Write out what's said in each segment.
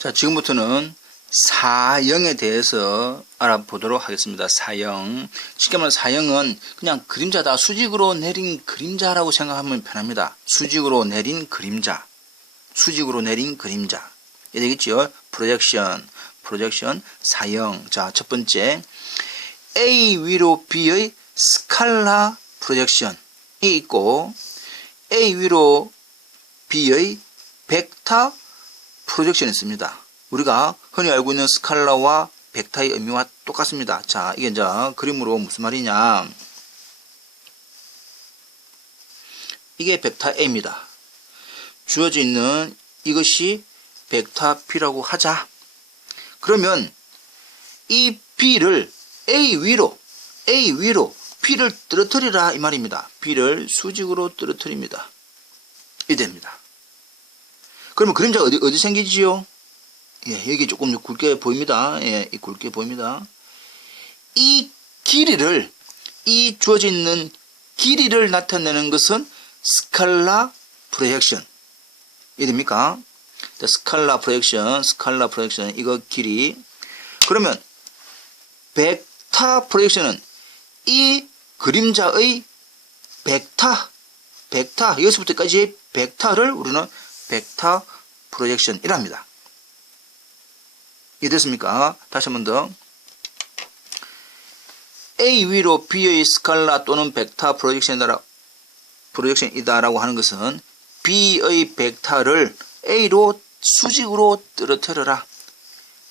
자, 지금부터는 사형에 대해서 알아보도록 하겠습니다. 사형. 쉽게 말해서 사형은 그냥 그림자다. 수직으로 내린 그림자라고 생각하면 편합니다. 수직으로 내린 그림자. 수직으로 내린 그림자. 이해 되겠죠? 프로젝션, 사형. 자, 첫 번째. A 위로 B의 스칼라 프로젝션이 있고, A 위로 B의 벡터 프로젝션이 있습니다. 우리가 흔히 알고 있는 스칼라와 벡터의 의미와 똑같습니다. 자, 이게 이제 그림으로 무슨 말이냐. 이게 벡터 A입니다. 주어져 있는 이것이 벡터 B라고 하자. 그러면 이 B를 A 위로 B를 떨어뜨리라 이 말입니다. B를 수직으로 떨어뜨립니다. 이 됩니다. 그러면 그림자가 어디 생기지요? 예, 여기 조금 굵게 보입니다. 예, 굵게 보입니다. 이 길이를, 이 주어져 있는 길이를 나타내는 것은 스칼라 프로젝션. 이해됩니까? 스칼라 프로젝션, 이거 길이. 그러면 벡터 프로젝션은 이 그림자의 벡터, 여기서부터까지의 벡터를 우리는 벡터 프로젝션이랍니다. 이해됐습니까? 다시 한 번 더. A 위로 B의 스칼라 또는 벡터 프로젝션이다라고 하는 것은 B의 벡터를 A로 수직으로 떨어뜨려라.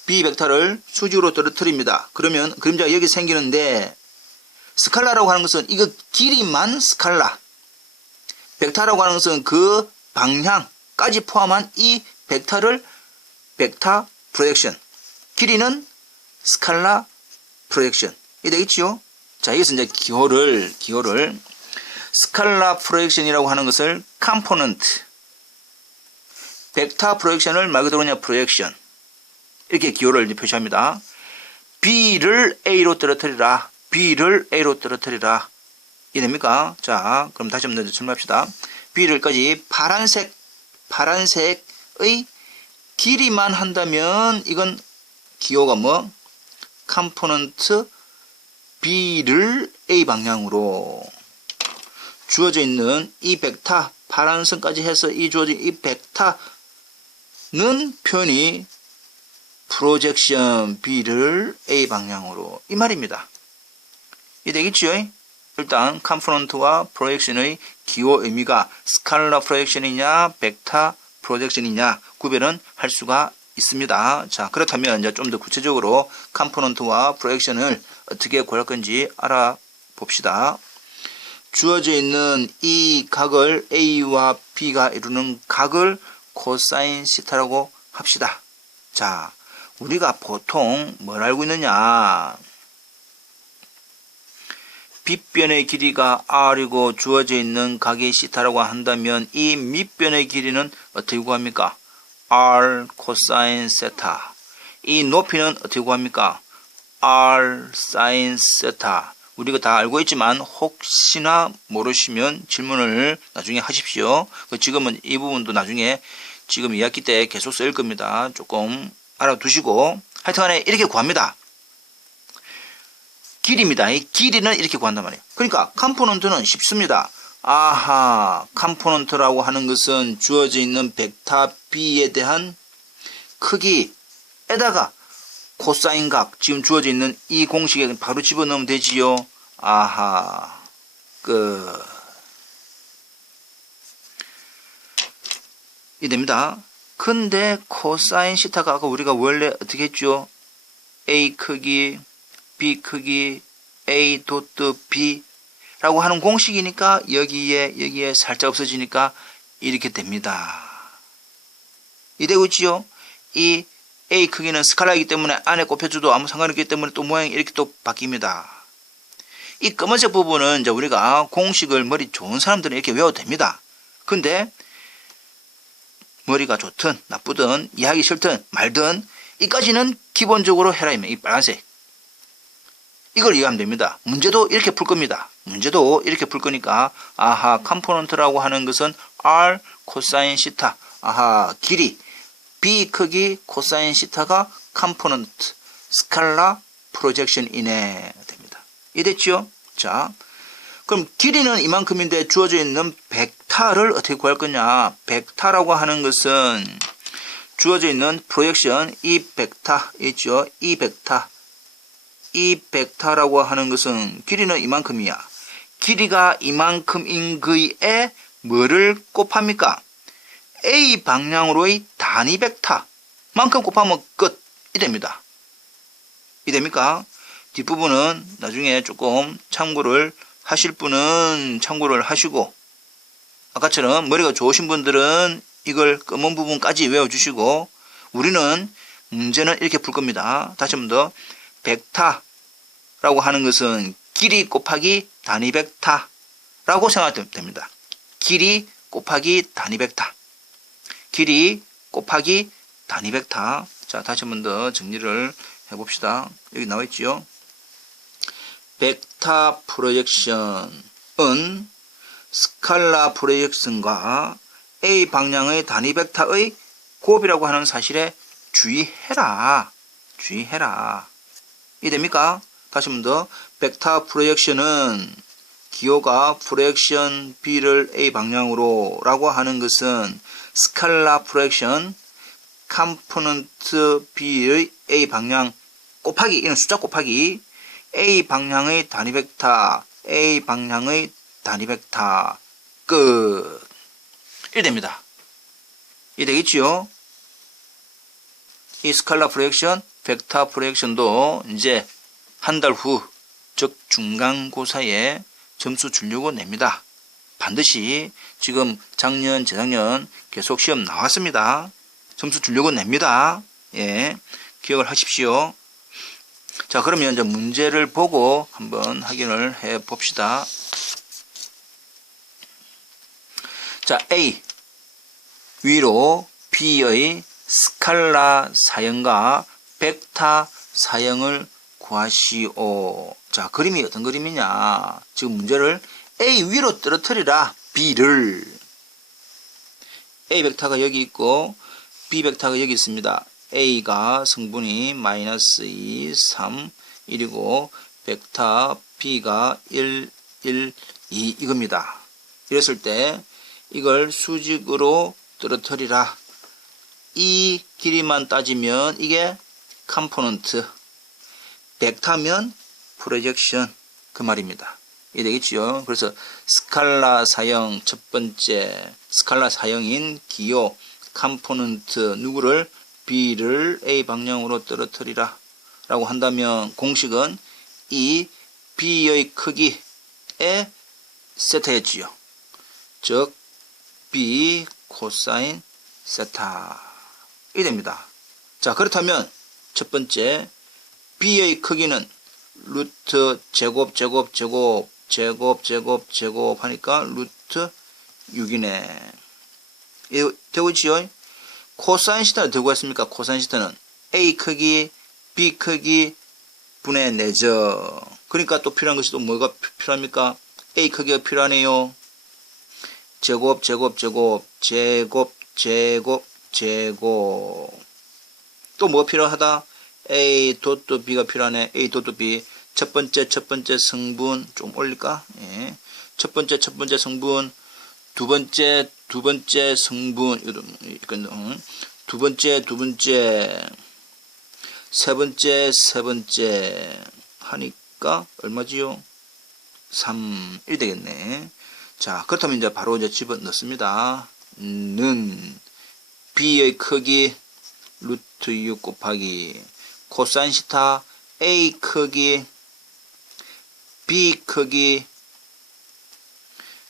B 벡터를 수직으로 떨어뜨립니다. 그러면 그림자가 여기 생기는데, 스칼라라고 하는 것은 이거 길이만 스칼라, 벡터라고 하는 것은 그 방향까지 포함한 이 벡터를 벡터 프로젝션, 길이는 스칼라 프로젝션. 이게 되겠지요? 자, 여기서 이제 기호를 스칼라 프로젝션이라고 하는 것을 컴포넌트, 벡터 프로젝션을 말 그대로 그냥 프로젝션, 이렇게 기호를 이제 표시합니다. B를 A로 떨어뜨리라. 이해됩니까? 자, 그럼 다시 한번 설명합시다. B를까지 파란색의 길이만 한다면 이건 기호가 뭐? 컴포넌트 B를 A 방향으로 주어져 있는 이 벡터, 파란 선까지 해서 이 주어진 이 벡터는 표현이 프로젝션 B를 A 방향으로, 이 말입니다. 이 되겠죠? 일단 컴포넌트와 프로젝션의 기호 의미가 스칼라 프로젝션이냐 벡터 프로젝션이냐 구별은 할 수가 있습니다. 자, 그렇다면 이제 좀 더 구체적으로 컴포넌트와 프로젝션을 어떻게 구할 건지 알아봅시다. 주어져 있는 이 각을 A와 B가 이루는 각을 코사인 시타라고 합시다. 자, 우리가 보통 뭘 알고 있느냐. 빗변의 길이가 R이고 주어져 있는 각이 시타라고 한다면 이 밑변의 길이는 어떻게 구합니까? R 코사인 세타. 이 높이는 어떻게 구합니까? R 사인 세타. 우리가 다 알고 있지만 혹시나 모르시면 질문을 나중에 하십시오. 지금은 이 부분도 나중에 지금 2학기 때 계속 쓸 겁니다. 조금 알아두시고, 하여튼간에 이렇게 구합니다. 길이입니다. 이 길이는 이렇게 구한단 말이에요. 그러니까 컴포넌트는 쉽습니다. 아하, 컴포넌트라고 하는 것은 주어져 있는 벡터 B에 대한 크기에다가 코사인 각, 지금 주어져 있는 이 공식에 바로 집어넣으면 되지요. 아하, 이 됩니다. 근데 코사인 시타가 아까 우리가 원래 어떻게 했죠? A 크기, B 크기, A 도트 B 라고 하는 공식이니까 여기에 살짝 없어지니까 이렇게 됩니다. 이되고 있지요? 이 A 크기는 스칼라이기 때문에 안에 꼽혀줘도 아무 상관없기 때문에 또 모양이 이렇게 또 바뀝니다. 이 검은색 부분은 이제 우리가 공식을 머리 좋은 사람들은 이렇게 외워도 됩니다. 근데 머리가 좋든 나쁘든 이해하기 싫든 말든 이까지는 기본적으로 해라. 이 빨간색. 이걸 이해하면 됩니다. 문제도 이렇게 풀 겁니다. 문제도 이렇게 풀 거니까 아하, 컴포넌트라고 하는 것은 R 코사인 시타. 아하, 길이 B 크기 코사인 시타가 컴포넌트 스칼라 프로젝션 이내 됩니다. 이해됐죠? 자, 그럼 길이는 이만큼인데 주어져 있는 벡터를 어떻게 구할 거냐? 벡터라고 하는 것은 주어져 있는 프로젝션 이 벡터 있죠? 이 벡터라고 하는 것은 길이는 이만큼이야. 길이가 이만큼인 그에 뭐를 곱합니까? A 방향으로의 단위 벡터만큼 곱하면 끝. 이됩니다. 이됩니까? 뒷부분은 나중에 조금 참고를 하실 분은 참고를 하시고, 아까처럼 머리가 좋으신 분들은 이걸 검은 부분까지 외워주시고, 우리는 문제는 이렇게 풀 겁니다. 다시 한 번 더. 벡터라고 하는 것은 길이 곱하기 단위 벡터라고 생각하면 됩니다. 길이 곱하기 단위 벡터. 길이 곱하기 단위 벡터. 자, 다시 한 번 더 정리를 해봅시다. 여기 나와 있지요. 벡터 프로젝션은 스칼라 프로젝션과 A 방향의 단위 벡터의 곱이라고 하는 사실에 주의해라. 이해됩니까? 다시 한 번 더. 벡터 프로젝션은 기호가 프로젝션 B를 A 방향으로 라고 하는 것은 스칼라 프로젝션 컴포넌트 B의 A 방향 곱하기, 이런 숫자 곱하기 A 방향의 단위 벡터, A 방향의 단위 벡터 끝. 이됩니다. 이되겠지요? 이 스칼라 프로젝션, 벡터 프로젝션도 이제 한 달 후, 즉 중간고사에 점수 주려고 냅니다. 반드시 지금 작년, 재작년 계속 시험 나왔습니다. 점수 주려고 냅니다. 예, 기억을 하십시오. 자, 그러면 이제 문제를 보고 한번 확인을 해 봅시다. 자, A 위로 B의 스칼라 사형과 벡터 사형을 구하시오. 자, 그림이 어떤 그림이냐? 지금 문제를 A 위로 떨어뜨리라. B를. A 벡터가 여기 있고 B 벡터가 여기 있습니다. A가 성분이 마이너스 2, 3, 1이고 벡터 B가 1, 1, 2 이겁니다. 이랬을 때 이걸 수직으로 떨어뜨리라. 이 길이만 따지면 이게 컴포넌트, 벡터면 프로젝션 그 말입니다. 이해되겠지요? 그래서 스칼라 사형 첫 번째 스칼라 사형인 기호 컴포넌트 누구를 B를 A 방향으로 떨어뜨리라 라고 한다면 공식은 이 B의 크기에 세타했지요. 즉 B 코사인 세타 이 됩니다. 자, 그렇다면 첫 번째 B의 크기는 루트 제곱 하니까 루트 6이네. 되고 있지요? 코사인 시타는 되고 있습니까? 코사인 시타는 A 크기, B 크기 분의 4죠. 그러니까 또 필요한 것이 또 뭐가 필요합니까? A 크기가 필요하네요. 제곱. 또 뭐가 필요하다? A 도트 B가 필요하네. A 도트 B. 첫 번째 성분 좀 올릴까? 예. 첫 번째 성분, 두 번째 성분, 두 번째, 세 번째 하니까 얼마지요? 3, 1 되겠네. 자, 그렇다면 이제 바로 이제 집어 넣습니다. 는 B의 크기 루트 6 곱하기 코사인 시타 A 크기 B 크기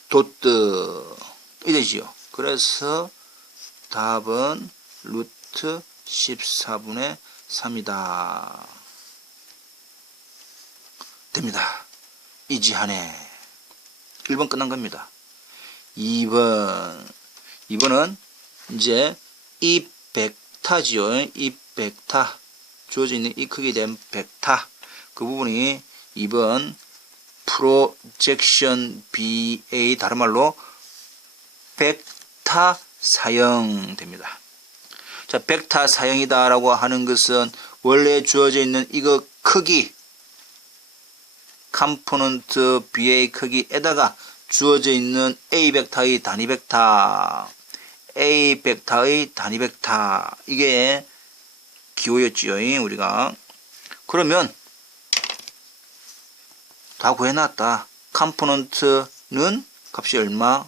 도트 이되지요. 그래서 답은 루트 14분의 3이다. 됩니다. 이지하네. 1번 끝난 겁니다. 2번은 이제 이 벡터지요. 이 벡터 주어져 있는 이 크기에 대한 벡터 그 부분이 2번 프로젝션 BA 다른 말로 벡터 사형 됩니다. 자, 벡터 사형이다라고 하는 것은 원래 주어져 있는 이거 크기, 컴포넌트 B의 크기에다가 주어져 있는 A 벡터의 단위 벡터, A 벡터의 단위 벡터, 이게 기호였지요, 우리가. 그러면 다 구해놨다. 컴포넌트는 값이 얼마?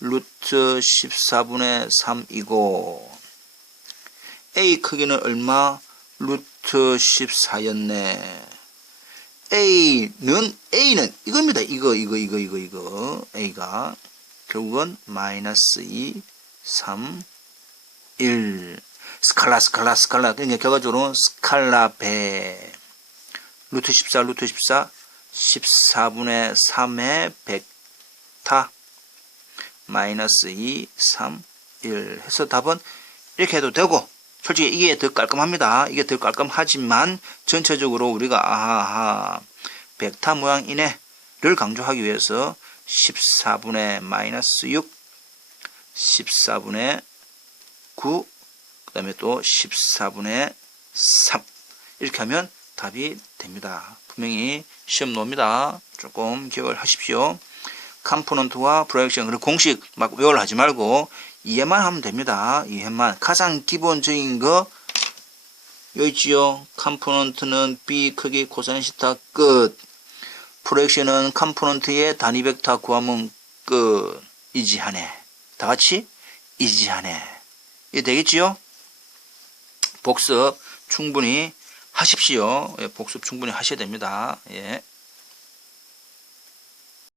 루트 14분의 3이고 A 크기는 얼마? 루트 14였네. A는 이겁니다. 이거. A가 결국은 마이너스 2, 3, 1. 스칼라. 그러니까 결과적으로 스칼라 배. 루트 14, 14분의 3의 벡터 마이너스 2, 3, 1 해서 답은 이렇게 해도 되고, 솔직히 이게 더 깔끔합니다. 이게 더 깔끔하지만 전체적으로 우리가 벡터 모양 이내를 강조하기 위해서 14분의 마이너스 6, 14분의 9, 그 다음에 또 14분의 3 이렇게 하면 답이 됩니다. 분명히 시험 나옵니다. 조금 기억을 하십시오. 컴포넌트와 프로젝션, 그리고 공식 막 외우려 하지 말고 이해만 하면 됩니다. 이해만. 가장 기본적인 거 여기 있지요. 컴포넌트는 B 크기 코사인 시타 끝. 프로젝션은 컴포넌트의 단위 벡터 구하면 끝. 이지하네. 다 같이 이지하네. 이해 되겠지요? 복습 충분히 하십시오. 예, 복습 충분히 하셔야 됩니다. 예.